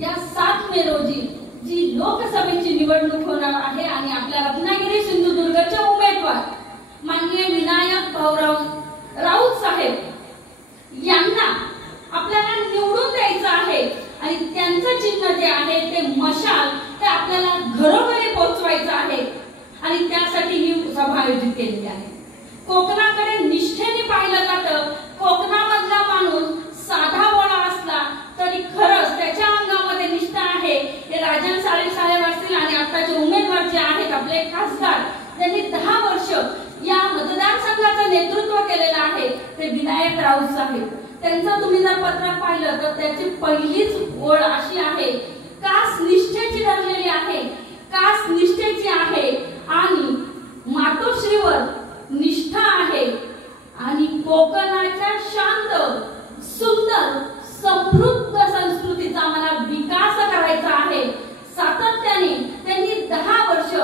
या 7 मे रोजी जी लोकसभेची निवडणूक होणार आहे आणि आपल्या रत्नागिरी सिंधुदुर्गचे उमेदवार माननीय विनायक भाऊराव राऊत साहेब यांना आपल्याला निवडून द्यायचं आहे आणि त्यांचं चिन्ह जे आहे ते मशाल ते आपल्याला घरोघरी पोहोचवायचं आहे आणि त्यासाठी ही सभा आयोजित केलेली आहे। कोकणाकडे निष्ठेने पाहिलं जातं। कोकणामधला माणूस साधा बोळा असला तरी खरंच त्याच्या अंगामध्ये निष्ठा आहे। हे राजन साळवे साहेब असतील आणि आताचे उमेदवार जे आहेत आपले खासदार त्यांनी 10 वर्ष या मतदारसंघाचं नेतृत्व केलेलं आहे ते विनायक राऊत साहेब। त्यांचं तुम्ही जर पत्रक पाहिलं तर त्याची पहिलीच ओळ अशी आहे, कास निष्ठेची ठरलेली आहे, कास निष्ठेची आहे आणि मातोश्रीवर निष्ठा आहे आणि कोकणाच्या शांत सुंदर समृद्ध संस्कृतीचा मला विकास करायचा आहे। सातत्याने त्यांनी 10 वर्ष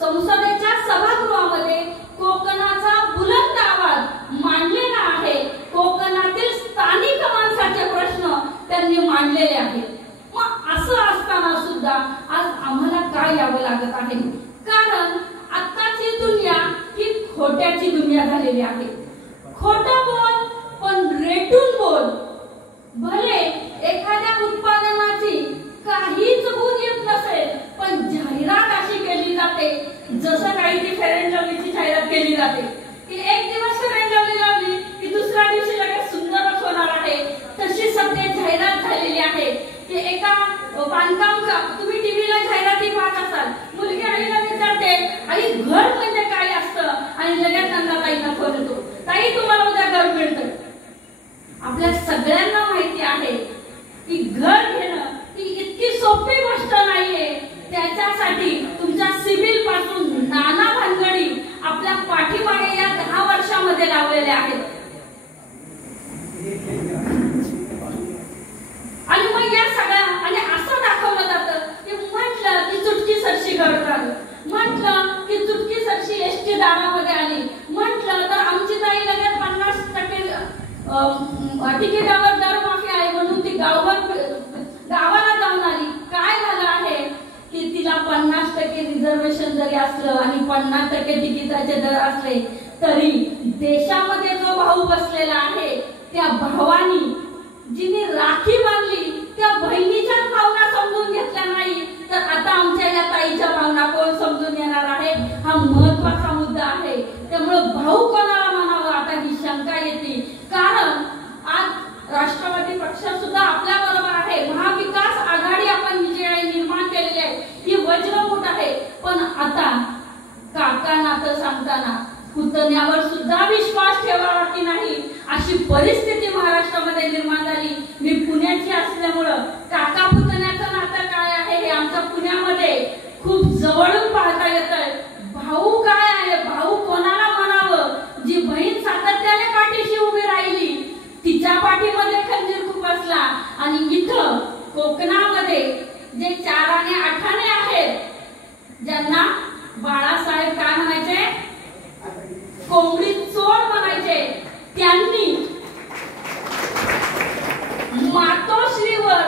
संसदेच्या सभागृहामध्ये कोकणाचा बुलंद आवाज मांडलेला आहे। कोकणातील स्थानिक माणसाचे प्रश्न त्यांनी मांडलेले आहेत। मग असं असताना सुद्धा आज आम्हाला काय यावं लागत आहे, कारण आताची दुनिया ही खोट्याची दुनिया झालेली आहे। खोटं बोल पण रेटून बोल। भले एखाद्या उत्पादनाची काहीच गुण येत नसेल पण जाहिरात अशी केली जाते जसं काही ती फेअर अँड लवलीची जाहिरात केली जाते की एक दिवस फेअर अँड लवली लावली की दुसऱ्या दिवशी लगेच सुंदरच होणार आहे। तशी सध्या जाहिरात झालेली आहे की एका बांधकाम तुम्ही टीव्हीला जाहिराती पाहत असाल, मुलगी आईला विचारते आई घर म्हणजे काय असतं आणि लगेच त्यांना ताईला फोन येतो, ताई तुम्हाला उद्या घर मिळतं। आपल्या सगळ्यांना माहिती आहे की घर घेणं ही इतकी सोपी गोष्ट नाहीये। त्याच्यासाठी तुमच्या सिव्हिल पासून नाना भानगडी आपल्या पाठीमागे या 10 वर्षामध्ये लावलेल्या आहेत आणि मग या सगळ्या आणि असं दाखवलं जातं की म्हटलं की चुटकी सरशी घर झालं, म्हटलं की चुटकी सरशी एसटी दारामध्ये आली, म्हटलं तर आमची ताई लगेच 50% तिकिटावर दर माफी आहे म्हणून ती गावाला जाऊन आली। काय झालं आहे की तिला 50% रिझर्वेशन जरी असलं आणि 50% तिकिटाचे दर असले तरी देशामध्ये जो भाऊ बसलेला आहे त्या भावानी जिने राखी बांधली त्या बहिणीच्या भावना समजून घेतल्या नाही तर आता आमच्या या ताईच्या भावना कोण समजून येणार आहे, हा महत्त्वाचा मुद्दा आहे। त्यामुळे भाऊ कोणाला म्हणावं आता ही शंका येते, कारण आज राष्ट्रवादी पक्ष सुद्धा आपल्या बरोबर आहे। महाविकास आघाडी आपण जी निर्माण केलेली आहे ही वज्रमूठ आहे, पण आता काका नातं सांगताना पुतण्यावर सुद्धा विश्वास ठेवावा की नाही अशी परिस्थिती महाराष्ट्रामध्ये निर्माण झाली। मी पुण्याची असल्यामुळं काका पुतण्याचं नातं काय आहे हे आमच्या पुण्यामध्ये खूप जवळून पाहता येतंय। भाऊ काय आहे, भाऊ कोणाला म्हणावं, जी बहीण सातत्याने पाठीशी उभी राहिली तिच्या पाठीमध्ये खंजीर खुपसला आणि इथं कोकणामध्ये जे 4 आणि 8 आणे आहेत ज्यांना बाळासाहेब काय म्हणायचे, कोंबडी चोर म्हणायचे, त्यांनी मातोश्रीवर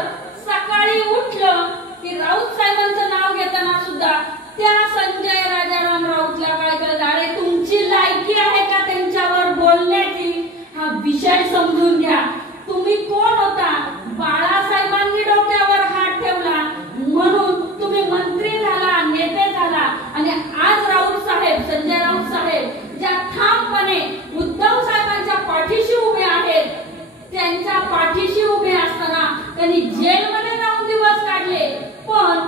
सकाळी उठलं की राऊत साहेबांचं नाव घेताना सुद्धा त्या संजय राजाराम राऊतला काय केलं, अरे तुमची लायकी आहे का त्यांच्यावर बोलण्याची, हा विषय समजून घ्या। तुम्ही कोण होता, बाळासाहेबांनी डोक्यावर हात ठेवला म्हणून तुम्ही मंत्री झाला, नेते झाला आणि आज राऊत साहेब संजय राऊत साहेब ज्या ठामपणे उद्धव साहेबांच्या पाठीशी उभे आहेत, त्यांच्या पाठीशी उभे असताना त्यांनी जेलमध्ये जाऊन दिवस काढले पण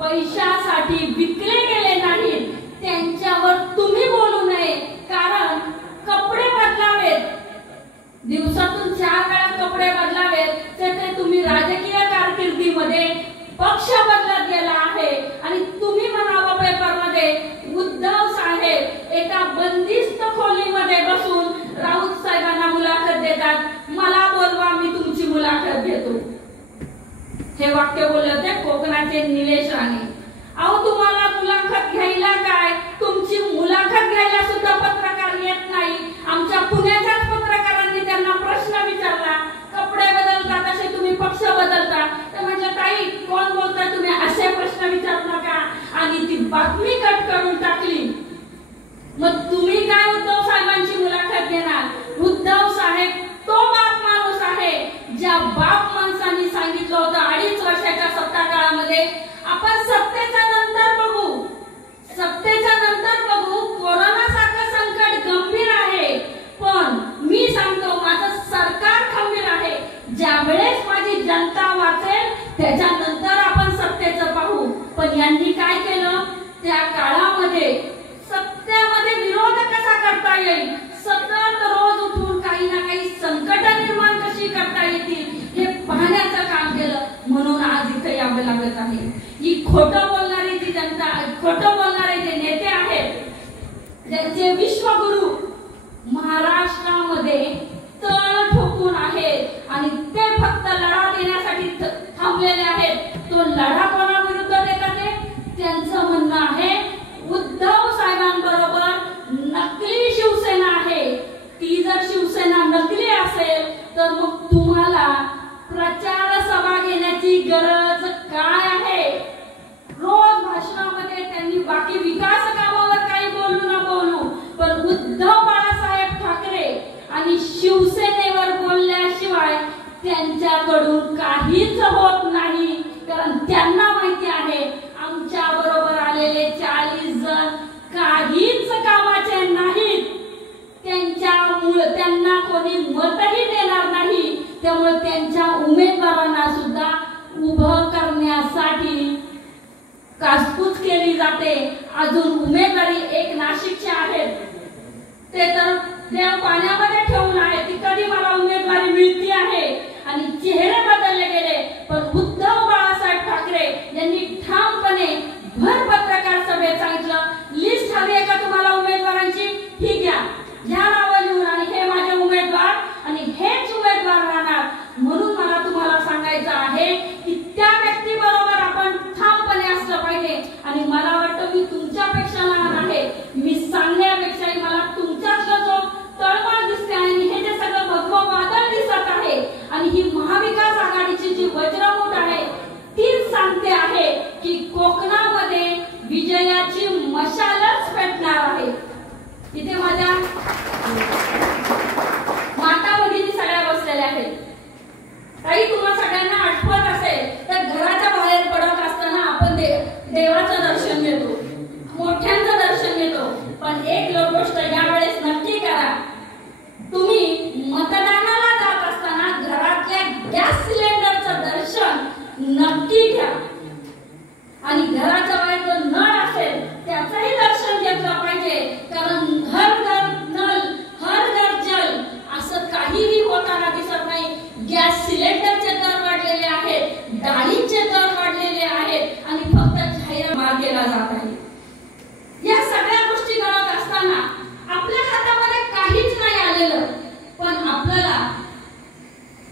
पैशासाठी विकले गेले नाहीत। त्यांच्यावर तुम्ही बोलू नये, कारण कपडे बदलावेत, दिवसातून 4 वेळा कपडे बदलावेत, तर ते तुम्ही राजकीय कारकिर्दीमध्ये पक्ष बदलत गेला आहे आणि तुम्ही म्हणावं पेपरमध्ये उद्धव साहेब एका बंदिस्त खोलीमध्ये बसून राऊत साहेबांना मुलाखत देतात, मला बोलवा मी तुमची मुलाखत घेतो। हे वाक्य बोलले होते कोकणाचे निलेश राणे। अहो तुम्हाला मुलाखत घ्यायला काय, तुमची मुलाखत घ्यायला सुद्धा पत्रकार येत नाही। आमच्या पुण्याच्याच पत्रकारांनी त्यांना प्रश्न विचारला, कपडे बदलता तसे तुम्ही पक्ष बदलता, तर म्हटलं ताई कोण यांनी काय केलं, त्या काळामध्ये सत्यामध्ये विरोध कसा करता येईल, सतत रोज उठून काही ना काही संकट निर्माण कशी करता येतील हे पाहण्याचं काम केलं. म्हणून आज इथे यावं लागत आहे. ही खोटं बोलणारी जी जनता, खोटं बोलणारे जे नेते आहेत, ज्यांचे विश्वगुरु महाराष्ट्रामध्ये तळ ठोकून आहेत आणि ते फक्त लढा देण्यासाठी थांबलेले आहेत. तो लढा कोणाविरुद्ध देतात ते? त्यांचं म्हणणं आहे उद्धव साहेबांबरोबर नकली शिवसेना आहे. ती जर शिवसेना नकली असेल तर मग तुम्हाला प्रचार सभा घेण्याची गरज काय आहे? रोज भाषणामध्ये त्यांनी बाकी विकास कामावर काही बोलू न बोलू, पण उद्धव बाळासाहेब ठाकरे आणि शिवसेनेवर बोलल्याशिवाय त्यांच्याकडून काहीच होत नाही. कारण त्यांना माहिती आहे आमच्या बरोबर आलेले 40 जण काहीच कामाचे नाहीत. त्यांना कोणी मतही देणार नाही. त्यामुळे त्यांच्या उमेदवारांना सुद्धा उभं करण्यासाठी कासपूस केली जाते. अजून उमेदवारी एक नाशिकचे आहेत, ते तर देव पाण्यामध्ये ठेवून आहे की कधी मला उमेदवारी मिळती आहे आणि चेहरे बदलले गेले. पण उद्धव बाळासाहेब ठाकरे यांनी ठामपणे भर पत्रकार सभेत सांगितलं, लिस्ट हवी आहे का तुम्हाला उमेदवारांची? ही घ्या, ह्या नावं लिहून आणि हे माझे उमेदवार आणि हेच उमेदवार राहणार. म्हणून मला तुम्हाला सांगायचं आहे की त्या व्यक्ती बरोबर आपण ठामपणे असलं पाहिजे. आणि मला वाटतं मी तुमच्यापेक्षा लहान आहे, मी सांगण्यापेक्षा मला तुमच्यातला जो तळमळ दिसते आणि हे जे सगळं भगवं वादळ दिसत आहे आणि ही महाविकास आघाडीची जी वज्रमूठ आहे तीच सांगते आहे की कोकणामध्ये विजयाची मशालच पेटणार आहे. इथे माझ्या माता भगिनी सगळ्या बसलेल्या आहेत. काही तुम्हाला सगळ्यांना आठवत असेल तर घराच्या बाहेर पडत असताना आपण देवाचं दर्शन घेतो, मोठ्यांचं दर्शन घेतो. पण एक गोष्ट यावेळेस नक्की करा, तुम्ही मतदानाला जात असताना घरातल्या गॅस सिलेंडरचं दर्शन नक्की घ्या. आणि घराच्या बाहेर जो नळ असेल त्याचंही दर्शन घेतलं पाहिजे. कारण हर घर नल हर घर जल असं काहीही होताना दिसत नाही. गॅस सिलेंडरचे दर वाढलेले आहेत, डाळींचे दर वाढलेले आहेत आणि फक्त जाहीर मार केला जात आहे. या सगळ्या गोष्टी घडत असताना आपल्या हातामध्ये काहीच नाही आलेलं, पण आपल्याला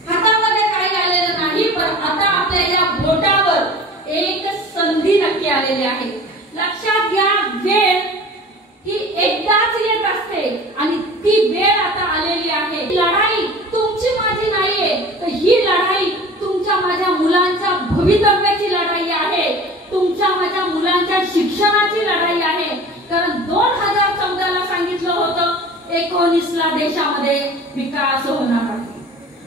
हातामध्ये काही आलेलं नाही. पण आता आपल्या या बोटावर एक संधी नक्की आलेली आहे. लक्षात घ्या, वेळ ही एकदाच येत असते आणि ती वेळ आता आलेली आहे. लढाई तुमची माझी नाहीये, तर ही लढाई तुमच्या माझ्या मुलांच्या भवितव्याची लढाई आहे, तुमच्या माझ्या मुलांच्या शिक्षणाची लढाई आहे. कारण 2014ला सांगितलं होतं 19ला देशामध्ये विकास होणार आहे.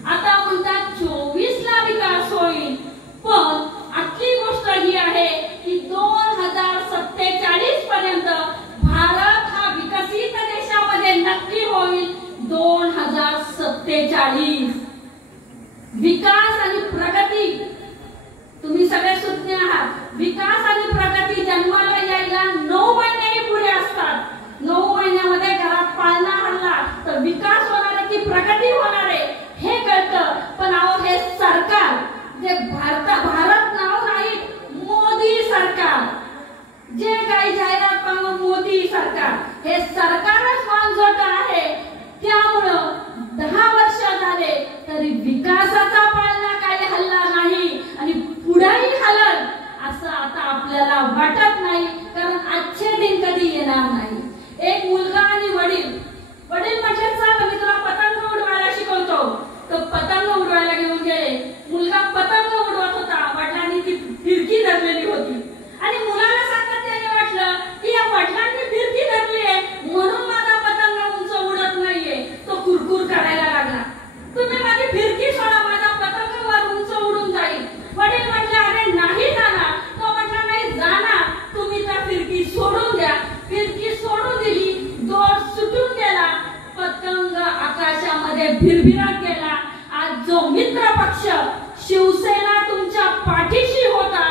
आता म्हणतात 24ला विकास होईल. पण आजची गोष्ट ही आहे की 2047 पर्यंत भारत हा विकसित देशामध्ये नक्की होईल. 2047 विकास आणि प्रगती, तुम्ही सगळे सुज्ञ आहात. विकास आणि प्रगती जन्माला यायला 9 महिने पुढे असतात. 9 महिन्यामध्ये घरात पाळणा हल्ला तर विकास होणार आहे की प्रगती होणार आहे हे कळतं. पण अहो हे सरकार जे भारत नाव नाही, मोदी सरकार, जे काही जाहिरात पाहून मोदी सरकार, हे सरकारच मानझोट आहे. त्यामुळं 10 वर्ष झाले तरी विकासाचा पाळणा काही हल्ला नाही आणि पुढेही हलल असं आता आपल्याला वाटत नाही. कारण आजचे दिन कधी येणार नाही. एक मुलगा आणि वडील म्हटले चल मी तुला पतंग उडवायला शिकवतो, तर पतंग उडवायला घेऊन गेले. मुलगा पतंग उडवत होता, वडिलांनी ती फिरकी धरलेली होती आणि मुलाला सांगत त्याने वाटलं की या वडिलांनी फिरकी धरली आहे म्हणून माझा पतंग उंच उडत नाहीये. तो कुरकुर करायला लागला, तुम्ही माझी फिरकी सोडा, माझा पतंग वर उंच उडून जाईल. वडील म्हटले अरे नाही जाणार. तो म्हटला नाही जाणार, तुम्ही त्या फिरकी सोडून द्या. फिरकी सोडून दिली, दोर सुटून गेला, पतंग आकाशामध्ये भिरभिरत गेला. आज जो मित्र पक्ष शिवसेना तुमच्या पाठीशी होता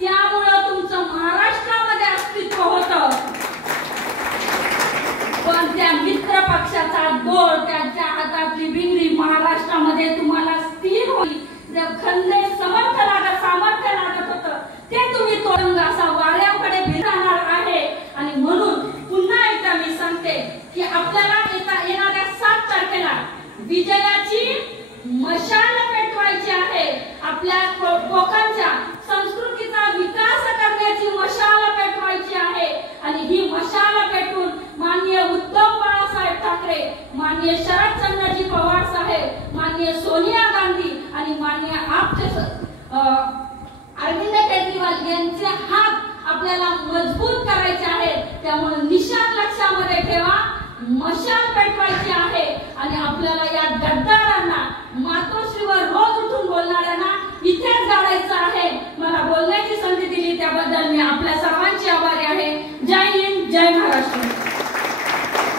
त्यामुळे तुमचं खंदे सामर्थ्य लागत होतं ते तुम्ही तोडून असा वाऱ्याकडे भिरणार आहे. आणि म्हणून पुन्हा एकदा मी सांगते की आपल्याला येणाऱ्या 7 तारखेला विजयाची मशाल पेटवायची आहे. आपल्या कोकणच्या संस्कृतीचा विकास करण्याची मशाल पेटवायची आहे. आणि ही मशाल पेटून माननीय उद्धव बाळासाहेब ठाकरे, माननीय शरदचंद्रजी पवार साहेब, माननीय सोनिया गांधी आणि माननीय आपचे अरविंद केजरीवाल यांचे हात आपल्याला मजबूत करायचे आहेत. त्यामुळे निशाण लक्षामध्ये ठेवा, मशाल पेटवायची आहे.